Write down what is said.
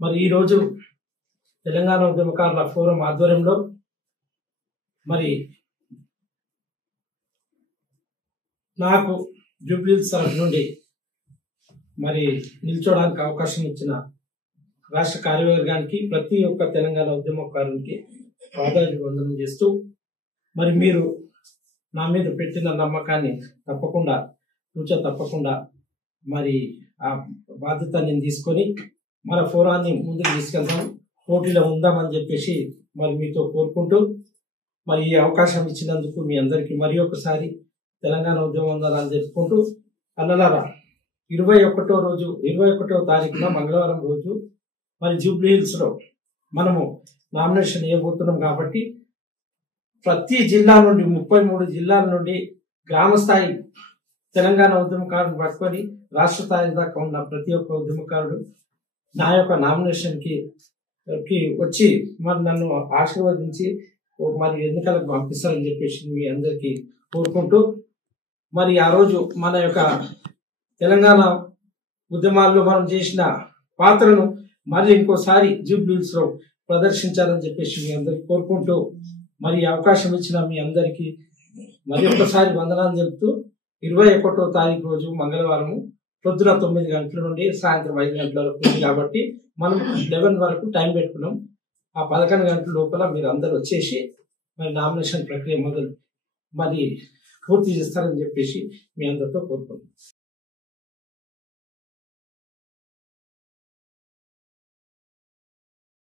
మరి ఈ రోజు తెలంగాణ ఉద్యమకారుల ఫోరం ఆధ్వర్యంలో మరి నాకు జూబ్లీహిల్స్ తరఫు నుండి మరి నిల్చోడానికి అవకాశం ఇచ్చిన రాష్ట్ర కార్యవర్గానికి ప్రతి ఒక్క తెలంగాణ ఉద్యమకారునికి పాదాభివందనం చేస్తూ మరి మీరు నా మీద పెట్టిన నమ్మకాన్ని తప్పకుండా మరి ఆ బాధ్యత నేను తీసుకొని మన ఫోరాన్ని ముందుకు తీసుకెళ్తాం, పోటీలో ఉందామని చెప్పేసి మరి మీతో కోరుకుంటూ మరి ఈ అవకాశం ఇచ్చినందుకు మీ అందరికీ మరి ఒకసారి తెలంగాణ ఉద్యమం వందనాలు చెప్పుకుంటూ అన్నలారా 21వ తారీఖున మంగళవారం రోజు మరి జూబ్లీహిల్స్ లో మనము నామినేషన్ వేయబోతున్నాం కాబట్టి ప్రతి జిల్లా నుండి 33 జిల్లాల నుండి గ్రామ స్థాయి తెలంగాణ ఉద్యమకారులను పట్టుకొని రాష్ట్ర స్థాయి దాకా ఉన్న ప్రతి ఒక్క ఉద్యమకారుడు నా యొక్క నామినేషన్ కి వచ్చి మరి నన్ను ఆశీర్వదించి మరి ఎన్నికలకు పంపిస్తారని చెప్పేసి మీ అందరికీ కోరుకుంటూ మరి ఆ రోజు మన యొక్క తెలంగాణ ఉద్యమాల్లో మనం చేసిన పాత్రను మళ్ళీ ఇంకోసారి జూబ్లీహిల్స్ లో ప్రదర్శించాలని చెప్పేసి మీ అందరికి కోరుకుంటూ మరి అవకాశం ఇచ్చిన మీ అందరికీ మరి ఒక్కసారి వందనాలు చెప్తూ 21వ తారీఖు రోజు మంగళవారం పొద్దున 9 గంటల నుండి సాయంత్రం 5 గంటల వరకు ఉంది కాబట్టి మనం 11 వరకు టైం పెట్టుకున్నాం. ఆ 11 గంటల లోపల మీరు అందరు వచ్చేసి మరి నామినేషన్ ప్రక్రియ మరి పూర్తి చేస్తారని చెప్పేసి మీ అందరితో కోరుకుంటున్నాం.